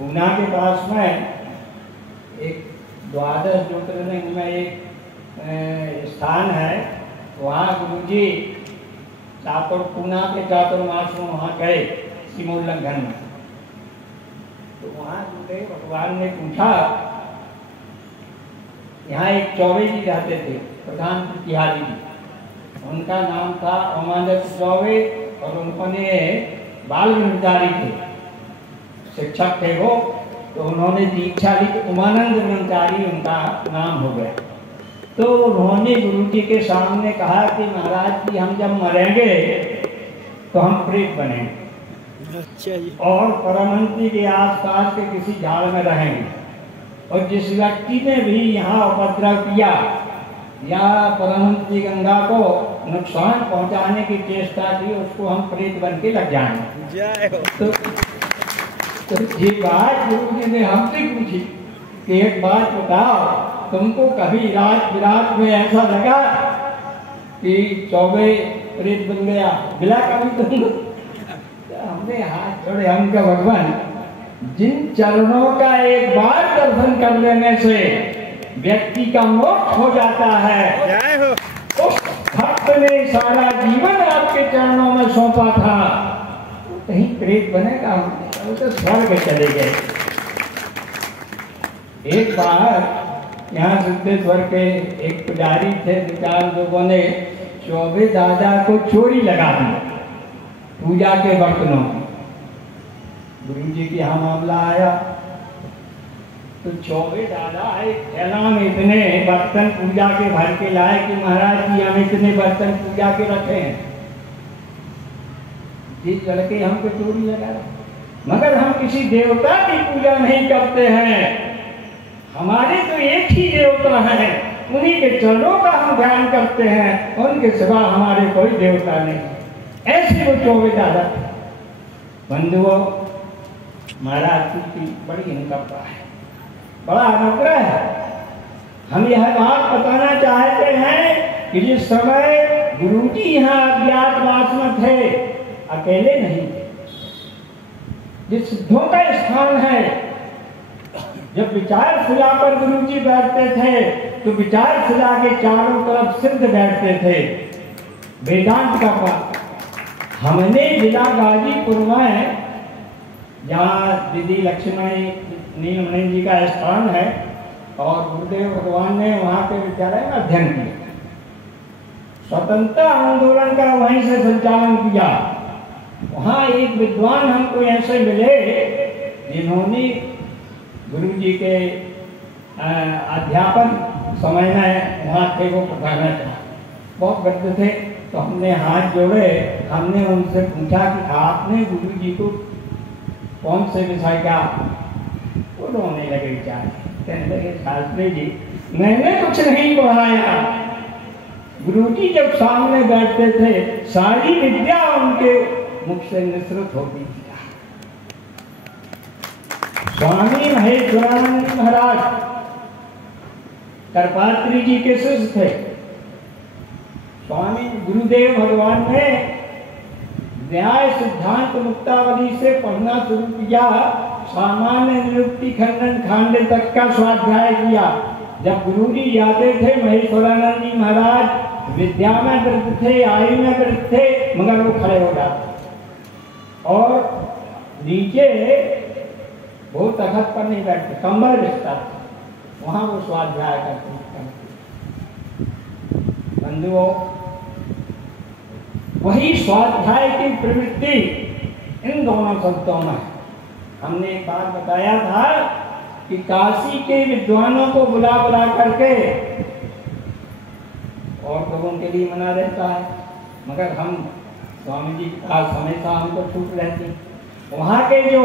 पूना के पास में एक द्वादश ज्योतिर्लिंग में एक स्थान है। वहाँ गुरुजी पूना के चातुर्मास में वहाँ गए सीमोल्लंघन में। तो वहाँ गुरुदेव भगवान ने पूछा, यहाँ एक चौबे जी रहते थे, प्रधान प्रतिहारी जी, उनका नाम था उमानंद चौबे और उन्होंने बाल ब्रह्मचारी थे, शिक्षक थे वो। तो उन्होंने दीक्षा ली, उमानंद ब्रह्मचारी उनका नाम हो गया। तो उन्होंने गुरु जी के सामने कहा कि महाराज जी हम जब मरेंगे तो हम प्रेत बनेंगे। अच्छा जी। और परमहंस के आसपास के किसी झाड़ में रहेंगे, और जिस व्यक्ति ने भी यहाँ उपद्रव किया या परमहंस गंगा को नुकसान पहुंचाने की चेष्टा की, उसको हम प्रेत बन के लग जाएंगे। जय हो। तो ये बात गुरु जी ने हमसे पूछी कि एक बात बताओ, तुमको कभी रात बिरात में ऐसा लगा कि चौबे प्रेत बन गया, मिला कभी तुमको? हमने हाथ जोड़े, हम क्या भगवान, जिन चरणों का एक बार दर्शन कर लेने से व्यक्ति का मोक्ष हो जाता है, जय हो। उस भक्त ने सारा जीवन आपके चरणों में सौंपा था, तो कहीं प्रेत बनेगा? वो तो स्वर्ग चले गए। एक बार यहाँ सिद्धेश्वर के एक पुजारी थे, 2-4 लोगों ने चौबे दादा को चोरी लगा दी पूजा के बर्तनों की। गुरु जी के यहाँ मामला आया तो चौबे दादा एक थैला में इतने बर्तन पूजा के भर के लाए कि महाराज जी हम इतने बर्तन पूजा के रखे हैं। जिस लड़के हमको चोरी लगा, मगर हम किसी देवता की पूजा नहीं करते हैं, हमारे तो एक ही देवता है, उन्हीं के चरणों का हम ध्यान करते हैं, उनके सिवा हमारे कोई देवता नहीं। ऐसे वो चौबे दादा बंधुओं, महाराज की बड़ी अनुकंपा है, बड़ा अनुग्रह है। हम यह बात बताना चाहते हैं कि जिस समय गुरुजी यहाँ अज्ञातवास में थे, अकेले नहीं थे, जिस सिद्धों का स्थान है, जब विचारशिला पर गुरुजी बैठते थे तो विचारशिला के चारों तरफ सिद्ध बैठते थे, वेदांत का पाठ। हमने जिला गाजीपुर में, जहाँ दीदी लक्ष्मणी नीलमणि जी का स्थान है, और गुरुदेव भगवान ने वहाँ पे विद्यालय में अध्ययन किया, स्वतंत्रता आंदोलन का वहीं से संचालन किया। वहाँ एक विद्वान हमको ऐसे मिले जिन्होंने गुरु जी के अध्यापन समय में वहाँ थे, वो प्रधान बहुत वृद्ध थे। तो हमने हाथ जोड़े, हमने उनसे पूछा कि आपने गुरु जी को कौन से विषय का? वो रोने लगे विचार, कहने लगे शास्त्री जी मैंने कुछ नहीं पढ़ाया, गुरुजी जब सामने बैठते थे सारी विद्या उनके मुख से निसृत होती थी। स्वामी महेश्वरानंद महाराज करपात्री जी के शिष्य थे। स्वामी गुरुदेव भगवान ने न्याय सिद्धांत मुक्तावली से पढ़ना शुरू किया, सामान्य निरुक्ति खंडन खांडे तक का स्वाध्याय किया। जब गुरुजी जाते थे, महेश्वरानंद जी महाराज विद्या में वृद्ध थे, आयु में वृद्ध थे, मगर वो खड़े हो जाते और नीचे वो तखत पर नहीं बैठते, कंबल बिछता था, वहां वो स्वाध्याय करते। बंधुओं, वही स्वाध्याय की प्रवृत्ति इन दोनों संतों में। हमने एक बार बताया था कि काशी के विद्वानों को बुला बुला करके और लोगों के लिए मना रहता है, मगर हम स्वामी जी के पास हमेशा हमको छूट रहती। वहाँ के जो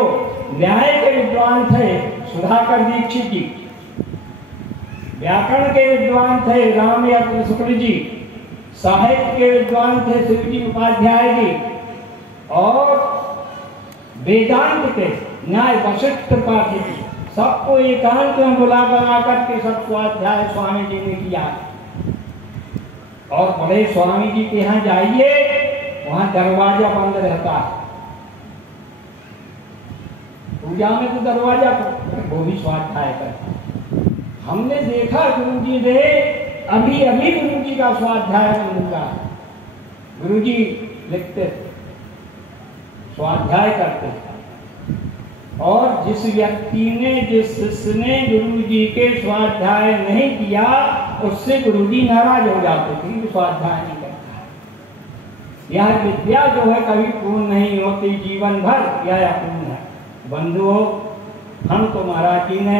न्याय के विद्वान थे सुधाकर दीक्षित जी, व्याकरण के विद्वान थे रामयात्र शुक्ल जी, साहित्य के विद्वान थे शिवजी उपाध्याय जी, और वेदांत के न्याय वशिष्ठ त्रिपाठी जी, सबको एकांत में बुला बना करके सब स्वाध्याय स्वामी जी ने किया। और बड़े स्वामी जी के यहाँ जाइए, वहां दरवाजा बंद रहता है, पूजा में तो दरवाजा वो भी स्वाध्याय करता। हमने देखा गुरु जी ने अभी अभी गुरु जी का स्वाध्याय मिला। गुरु जी लिखते स्वाध्याय करते, और जिस व्यक्ति ने जिस शिष्य ने गुरु जी के स्वाध्याय नहीं किया उससे गुरु जी नाराज हो जाते थे कि स्वाध्याय नहीं करता। यह विद्या जो है कभी पूर्ण नहीं होती, जीवन भर यह अपूर्ण है। बंधुओं, हम तो महाराज जी ने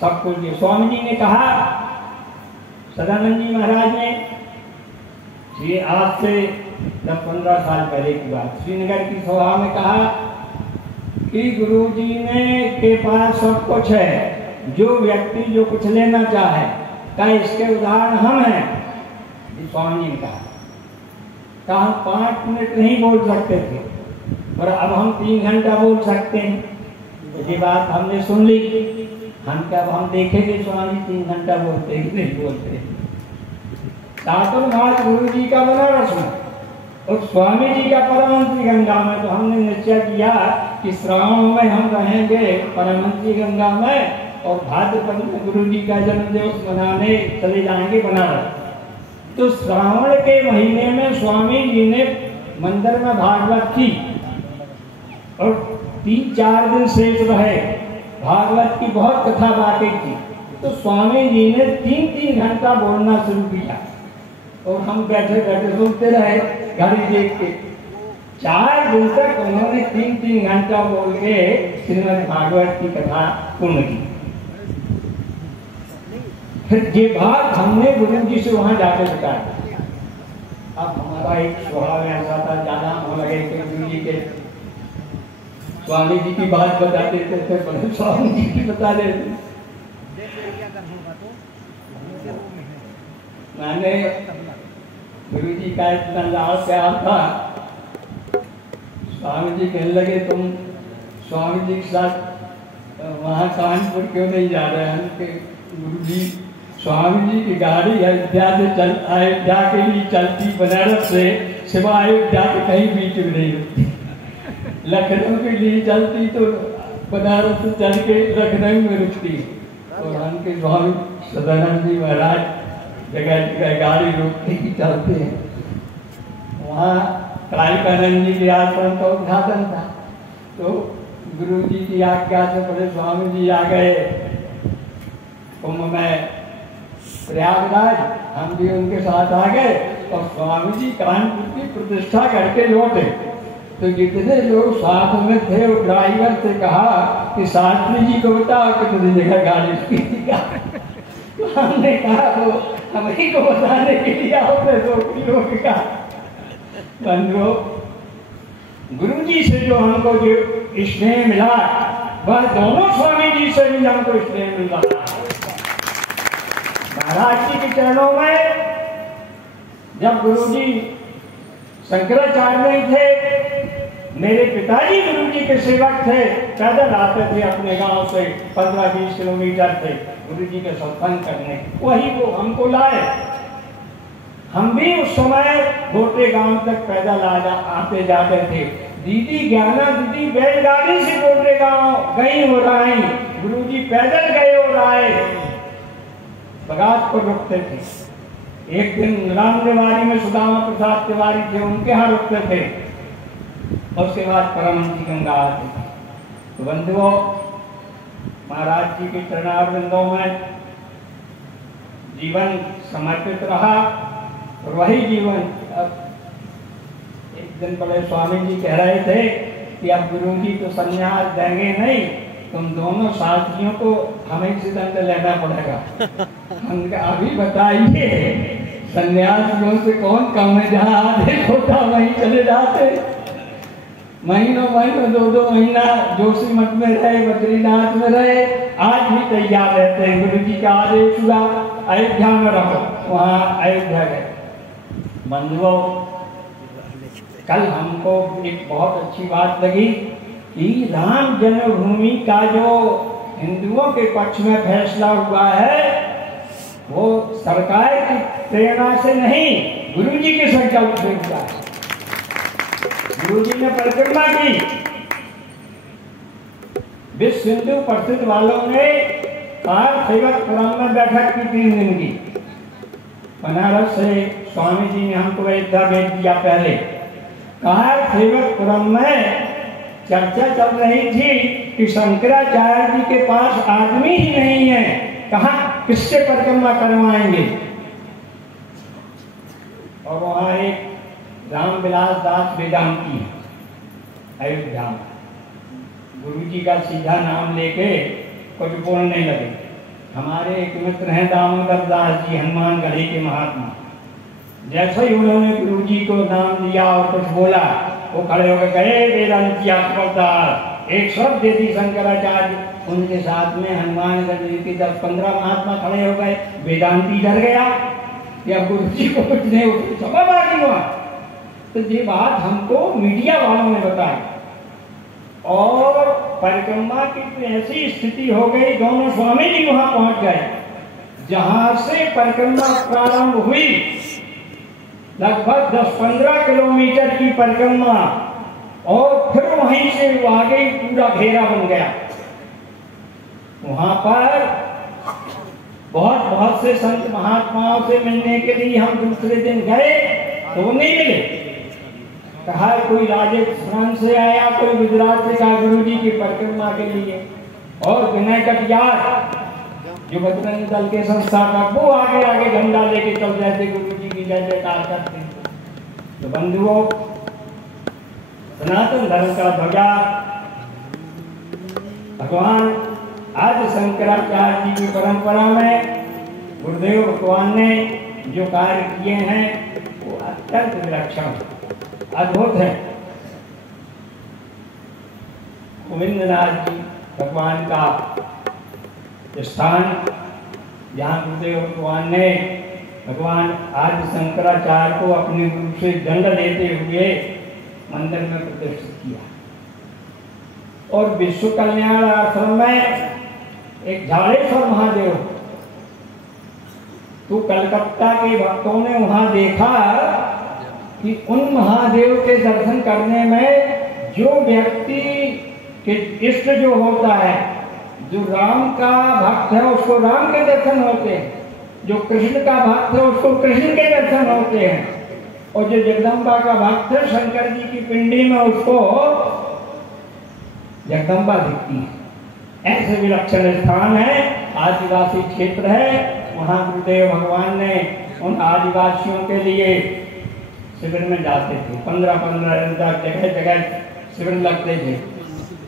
सब कुछ दिया। स्वामी जी ने कहा, सदानंद जी महाराज ने, ये आज से 10-15 साल पहले की बात, श्रीनगर की सभा में कहा कि गुरु जी ने के पास सब कुछ है, जो व्यक्ति जो कुछ लेना चाहे, क्या इसके उदाहरण हम हैं। स्वामी जी ने कहा हम 5 मिनट नहीं बोल सकते थे और अब हम 3 घंटा बोल सकते हैं। ये बात हमने सुन ली। हम कब हम देखेंगे स्वामी 3 घंटा बोलते कि नहीं बोलते। सातों घाट गुरु जी का बनारस में और स्वामी जी का परमहंसी गंगा में, तो हमने निश्चय किया कि श्रावण में हम रहेंगे परमहंसी गंगा में और भाद्रपद में गुरु जी का जन्मदिवस मनाने चले जाएंगे बनारस। तो श्रावण के महीने में स्वामी जी ने मंदिर में भागवत की और 3-4 दिन शेष रहे। भागवत की बहुत कथा बाकी थी, तो स्वामी जी ने 3-3 घंटा बोलना शुरू किया और हम बैठे बैठे सुनते रहे घड़ी देख के। 4 दिन तक उन्होंने 3-3 घंटा बोल के श्रीमद् भागवत की कथा पूर्ण की। फिर ये बात हमने गुरु जी से वहां जाकर बताया। अब हमारा एक स्वभाव ऐसा था, ज्यादा हम लगे कि गुरु जी के स्वामी जी की बात बता देते थे, पर स्वामी जी की बता देते। मैंने गुरु जी का इतना लाड़ प्यार था, स्वामी जी कहने लगे तुम स्वामी जी के साथ वहाँ कानपुर क्यों नहीं जा रहे हैं। गुरु जी स्वामी जी की गाड़ी अयोध्या के लिए चलती, बनारस से सिवाय अयोध्या के कहीं बीच में नहीं रुकती। लखनऊ के लिए चलती तो बनारस से चल के लखनऊ में रुकती। और हमके स्वामी सदानंद जी महाराज जगह जगह गाड़ी रोकते ही चलते हैं। वहाँ कालिकानंद जी के आश्रम का उद्घाटन था, तो गुरु जी की आज्ञा से बड़े स्वामी जी आ गए कुंभ में प्रयागराज। हम भी उनके साथ आ गए और स्वामी जी कानपुर की प्रतिष्ठा करके लौटे। तो जितने लोग साथ में थे, वो ड्राइवर से कहा कि शास्त्री जी को बताओ कितनी जगह गाड़ी रुकी। तो हमने कहा वो हमें को बताने के लिए होते 2 किलो का। बंधुओं, गुरु जी से जो हमको जो स्नेह मिला, वह दोनों स्वामी जी से भी हमको स्नेह मिला। महाराज जी के चरणों में जब गुरु जी शंकराचार्य नहीं थे, मेरे पिताजी गुरु जी के सेवक थे, पैदल आते थे अपने गांव से 15-20 किलोमीटर थे गुरु जी के सत्संग करने। वही वो हमको लाए। हम भी उस समय गोटे गांव तक पैदल आते जाते थे। दीदी ज्ञाना दीदी बैलगाड़ी से गोटे गांव गई हो रही, गुरु जी पैदल गए और आए, बगात पर रुकते थे। एक दिन राम तिवारी में सुदामा प्रसाद तिवारी थे, उनके यहाँ रुकते थे। उसके बाद परमहंसी गंगा आती थी। तो बंधुओं, महाराज जी के चरणारविंदों में जीवन समर्पित रहा और वही जीवन। अब एक दिन बड़े स्वामी जी कह रहे थे कि अब गुरु जी तो संन्यास देंगे नहीं, तुम दोनों साथियों को हमें से दंड लेना पड़ेगा। हमने अभी बताइए संन्यासियों से कौन कम है, जहाँ आधे छोटा वहीं चले जाते। महीनों 2-2 महीना जोशीमठ में रहे, बद्रीनाथ में रहे, आज भी तैयार रहते हैं। गुरु जी का आदेश हुआ अयोध्या में रहो, वहाँ अयोध्या गए। बंधुओं, कल हमको एक बहुत अच्छी बात लगी कि राम जन्मभूमि का जो हिंदुओं के पक्ष में फैसला हुआ है, वो सरकार की प्रेरणा से नहीं, गुरु जी के संकल्प से हुआ है। गुरु जी ने परिक्रमा की, विश्व सिंधु परिषद वालों ने कारसेवकपुरम में बैठक की 3 दिन की। बनारस से स्वामी जी ने हमको अयोध्या भेज दिया। पहले कारसेवकपुरम में चर्चा चल रही थी कि शंकराचार्य जी के पास आदमी ही नहीं है, कहाँ किससे परिक्रमा करवाएंगे। और वहाँ एक रामविलास दास वेदांती है अयोध्या में। गुरु जी का सीधा नाम लेके कुछ बोलने लगे। हमारे एक मित्र हैं दामोदर दास जी, हनुमानगढ़ी के महात्मा। जैसे ही उन्होंने गुरु जी को नाम दिया और कुछ बोला, वो खड़े होकर गए वेदांती खबरदार, एक शब्द दे दी शंकराचार्य। उनके साथ में हनुमानगढ़ के 10-15 महात्मा खड़े हो गए। वेदांती डर गया कि अब गुरु जी को कुछ नहीं, जवाब आ गई वहां। तो ये बात हमको मीडिया वालों ने बताई और परिक्रमा की तो ऐसी स्थिति हो गई, दोनों स्वामी जी वहां पहुंच गए। जहां से परिक्रमा प्रारंभ हुई लगभग 10-15 किलोमीटर की परिक्रमा, और फिर वहीं से आगे पूरा घेरा बन गया। वहां पर बहुत से संत महात्माओं से मिलने के लिए हम दूसरे दिन गए तो नहीं मिले। कहा कोई राजस्थान से आया, कोई गुजरात से कहा गुरु जी की परिक्रमा के लिए, और विनय कटियार जो बजरंग दल के संस्थापक, वो आगे आगे झंडा लेके चल जाते, गुरु जी की जय जयकार करते। तो बंधुओं, सनातन धर्म का ध्वजा भगवान आज शंकराचार्य जी की परंपरा में गुरुदेव भगवान ने जो कार्य किए हैं वो अत्यंत विलक्षण अद्भुत है। गोविंदनाथ जी भगवान का स्थान, जहाँ गुरुदेव भगवान ने भगवान आदि शंकराचार्य को अपने गुरु से दंड लेते हुए मंदिर में प्रतिष्ठित किया। और विश्व कल्याण आश्रम में एक झाड़ेश्वर महादेव, तो कलकत्ता के भक्तों ने वहां देखा कि उन महादेव के दर्शन करने में जो व्यक्ति के इष्ट जो होता है, जो राम का भक्त है उसको राम के दर्शन होते हैं, जो कृष्ण का भक्त है उसको कृष्ण के दर्शन होते हैं, और जो जगदम्बा का भक्त है शंकर जी की पिंडी में उसको जगदम्बा दिखती है। ऐसे विलक्षण स्थान है, आदिवासी क्षेत्र है। वहाँ गुरुदेव भगवान ने उन आदिवासियों के लिए शिविर में जाते थे। 15-15 दिन तक जगह जगह शिविर लगते थे,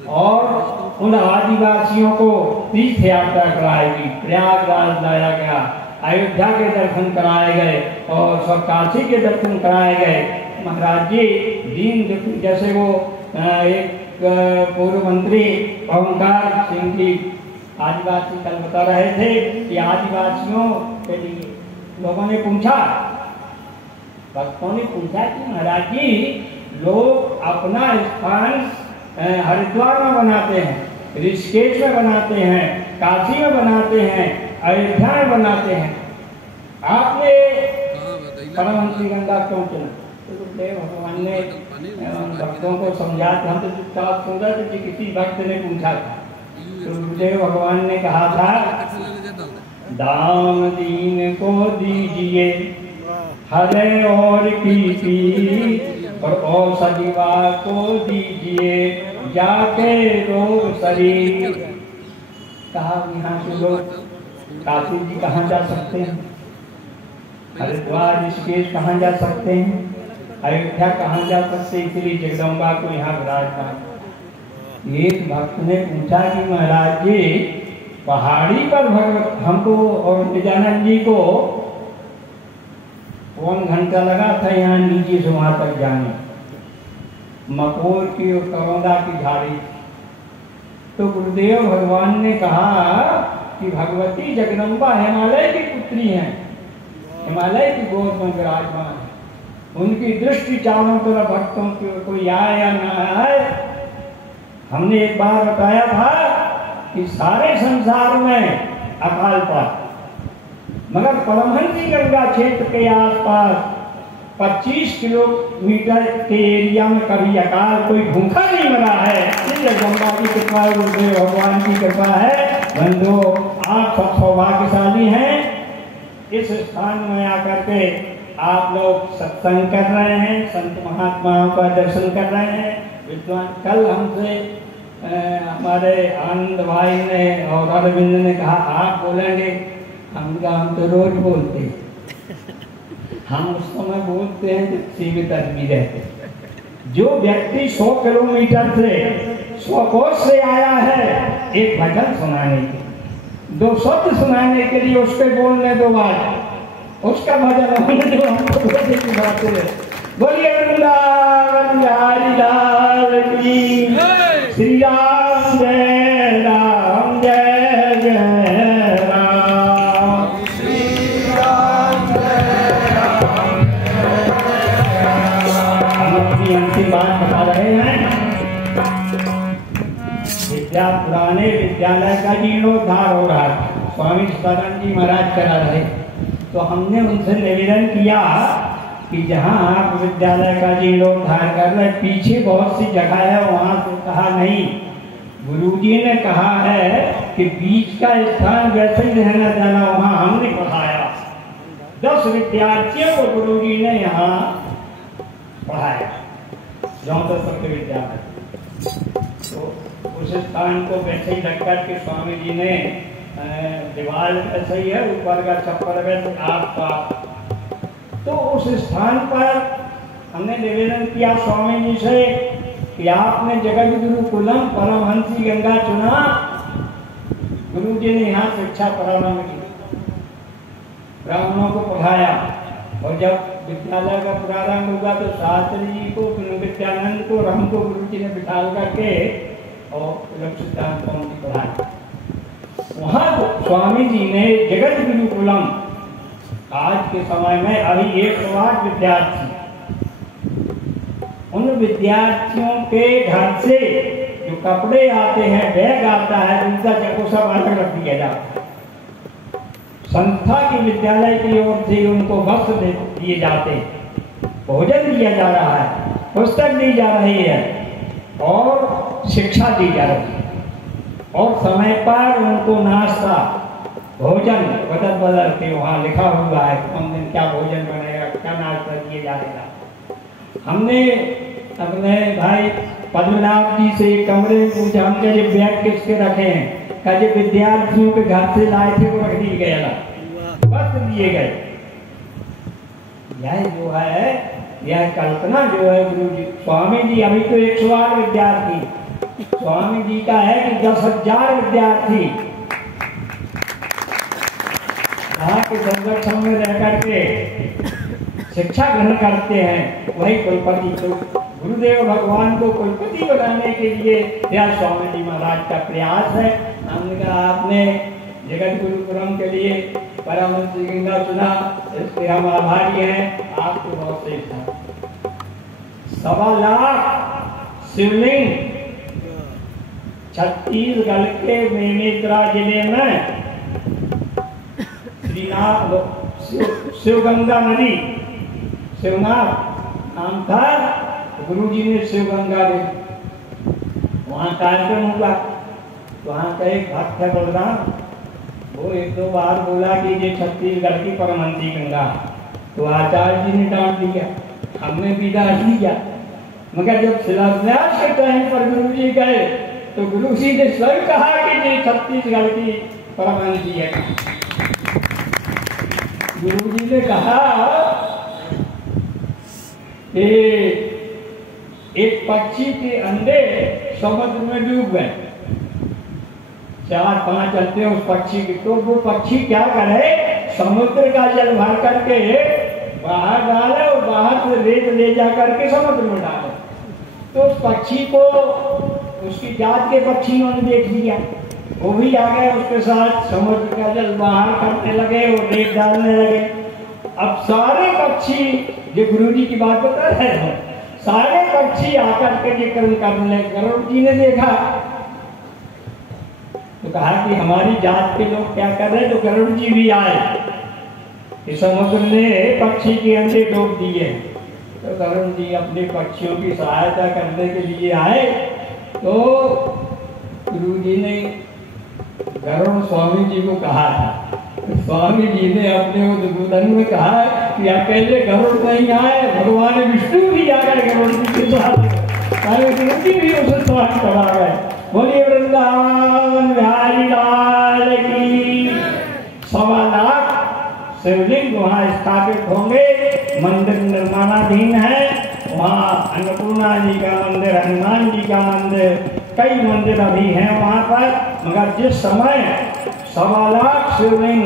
और उन आदिवासियों को तीर्थ यात्रा कराई गई, प्रयागराज लाया गया, अयोध्या के दर्शन कराए गए और सब काशी के दर्शन कराए गए। महाराज जी दीन, जैसे वो एक पूर्व मंत्री ओंकार सिंह जी आदिवासी कल बता रहे थे कि आदिवासियों के लिए लोगों ने पूछा, भक्तों ने पूछा कि महाराज जी लोग अपना स्थान हरिद्वार में बनाते हैं, ऋषिकेश में बनाते हैं, काशी में बनाते हैं, अयोध्या में बनाते हैं, आपने परमहंस गंगा क्यों चुना? तो गुरुदेव भगवान ने भक्तों को समझा। हम तो चुपचाप सुन रहे थे, किसी भक्त ने पूछा था, तो गुरुदेव भगवान ने कहा था, दाम दीन को दीजिए, हरे और की और औषधिवा को दीजिए, जाके रोग शरीर। कहा यहाँ से लोग काशी जी कहाँ जा सकते हैं, हरिद्वार ऋषिकेश कहाँ जा सकते हैं, अयोध्या कहाँ जा सकते, इसलिए जगदम्बा को यहाँ विराजमान। एक भक्त ने पूछा कि महाराज जी पहाड़ी पर भगवत हमको और नित्यानंद जी को कौन घंटा लगा था यहाँ नीचे से वहां तक जाने, मकोर की और करौंदा की झाड़ी। तो गुरुदेव भगवान ने कहा कि भगवती जगदम्बा हिमालय की पुत्री हैं, हिमालय की गोद में विराजमान है, उनकी दृष्टि चारों तरफ भक्तों की कोई आए या ना आए। हमने एक बार बताया था कि सारे संसार में अकाल पड़ा, मगर परमहंसी गंगा क्षेत्र के आसपास 25 किलोमीटर के एरिया में कभी अकाल कोई भूखा नहीं मरा है। जगदम्बा की कृपा, गुरुदेव भगवान की कृपा है। बंधु, आप सब सौभाग्यशाली हैं, इस स्थान में आकर के आप लोग सत्संग कर रहे हैं, संत महात्माओं का दर्शन कर रहे हैं। विद्वान कल हमसे हमारे आनंद भाई ने और अरविंद ने कहा आप बोलेंगे, हम तो रोज बोलते हैं, हम उस समय बोलते हैं जब सीमित आदमी रहते। जो व्यक्ति 100 किलोमीटर से 100 कोस से आया है एक भजन सुनाने के, 2 शब्द सुनाने के लिए, उसके बोलने 2 बार उसका भजन होने दो, हमको बोलने की बात है। बोलिए वृंदावन बिहारी लाल की, श्री राम जय राम, जय जय राम, श्री राम जय राम। हम अपनी अंतिम बात बता रहे हैं। पुराने विद्यालय का जीर्णोद्धार हो रहा था, स्वामी सदानंद जी महाराज करा रहे। तो हमने उनसे निवेदन किया कि जहाँ आप विद्यालय का जीर्णोद्धार कर रहे, पीछे बहुत सी जगह है, वहाँ से कहा नहीं, गुरुजी ने कहा है कि बीच का स्थान वैसे ही रहना जाना, वहाँ हमने पढ़ाया। 10 विद्यार्थियों को गुरुजी ने यहाँ पढ़ाया, जौनपुर सत्य विद्यालय। तो उस स्थान को वैसे ही रख कर के स्वामी जी ने दीवार ऐसा ही है, ऊपर का छप्पर वैसे आसपास, तो उस स्थान पर हमने निवेदन किया स्वामी जी से कि आपने जगत गुरुकुलम परमहंसी गंगा चुना। गुरु जी ने यहाँ शिक्षा प्रारंभ की, ब्राह्मणों को पढ़ाया, और जब विद्यालय का प्रारंभ हुआ तो शास्त्री जी को, विद्यानंद को, हमको गुरु जी ने बिठा करके और सिद्धांत पढ़ाया। वहाँ स्वामी जी ने जगत गुरुकुलम, आज के समय में अभी 108 विद्यार्थी, उन विद्यार्थियों के घर से जो कपड़े आते हैं, बैग आता है, उनका जगह सब अलग रख दिया जाता है। संस्था की विद्यालय की ओर से उनको वस्त्र दिए जाते, भोजन दिया जा रहा है, पुस्तक दी जा रही है और शिक्षा दी जा रही है, और समय पर उनको नाश्ता भोजन बदल के वहाँ लिखा हुआ है कौन दिन क्या भोजन बनेगा, क्या नाश्ता दिए जाएगा। हमने अपने भाई पद्मनाभ जी से कमरे में पूछा, हम कहे बैग किसके रखे हैं, कहे विद्यार्थियों के घर से लाए थे वो रख दिए गए, बस दिए गए। यह जो है, यह कल्पना जो है गुरु जी, स्वामी जी अभी तो 108 विद्यार्थी, स्वामी जी का है कि 10,000 विद्यार्थी यहाँ के संरक्षण में रह करके शिक्षा ग्रहण करते हैं। वही कुलपति, तो गुरुदेव भगवान को कुलपति बनाने के लिए यह स्वामी जी महाराज का प्रयास है। हमने कहा आपने जगत गुरुकुलम के लिए परमहंस गंगा चुना, इसके हम आभारी हैं, आपको बहुत से 1.25 लाख शिवलिंग छत्तीसगढ़ के बेमेतरा जिले में शिवगंगा नदी, शिवनाथ नाम था, गुरु जी ने शिवगंगा दे, वहाँ कार्यक्रम हुआ। तो वहाँ का एक भक्त है बलराम, वो 1-2 बार बोला कि ये छत्तीसगढ़ की परमहंसी गंगा, तो आचार्य जी ने डांट दिया, हमने भी डांट दिया। मगर जब शिलान्यास के टाइम पर गुरु जी गए तो गुरु जी ने स्वयं कहा कि ये छत्तीसगढ़ की परमहंसी है। गुरु जी ने कहा कि एक पक्षी के अंडे समुद्र में डूब गए, 4-5 चलते हैं उस पक्षी की, तो वो पक्षी क्या करे, समुद्र का जल भर करके बाहर डाले और बाहर से रेत ले जा करके समुद्र में डाले। तो उस पक्षी को उसकी जात के पक्षियों ने देख लिया, वो भी आ गए उसके साथ, समुद्र का जल बाहर करने लगे और रेत डालने लगे। अब सारे पक्षी, जो गुरु जी की बात बता रहे हैं, सारे पक्षी आकर के ये कर्म करने लगे। गरुड़ जी ने देखा तो कहा कि हमारी जात के लोग क्या कर रहे हैं, तो गरुड़ जी भी आए, इस समुद्र ने पक्षी के अंडे डूब दिए। तो गरुड़ जी अपने पक्षियों की सहायता करने के लिए आए तो गुरु जी ने गरुड़ स्वामी जी को कहा था, स्वामी जी ने अपने उद्बोधन में कहा कि अकेले गरुड़ नहीं आए, भगवान विष्णु भी जाकर गरुड़ जी के साथ उनकी भी उसे स्वागत करा गए। बोलिए वृंदावन बिहारी लाल की। 1.25 लाख शिवलिंग वहाँ स्थापित होंगे, मंदिर निर्माणाधीन है। वहाँ अन्नपूर्णा जी का मंदिर, हनुमान जी का मंदिर, कई मंदिर अभी हैं वहाँ पर। मगर जिस समय 1.25 लाख शिवलिंग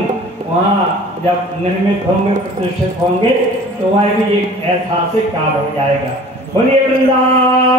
वहाँ जब निर्मित होंगे, प्रतिष्ठित होंगे, तो वह भी एक ऐतिहासिक काल हो जाएगा। बोलिए वृंदावन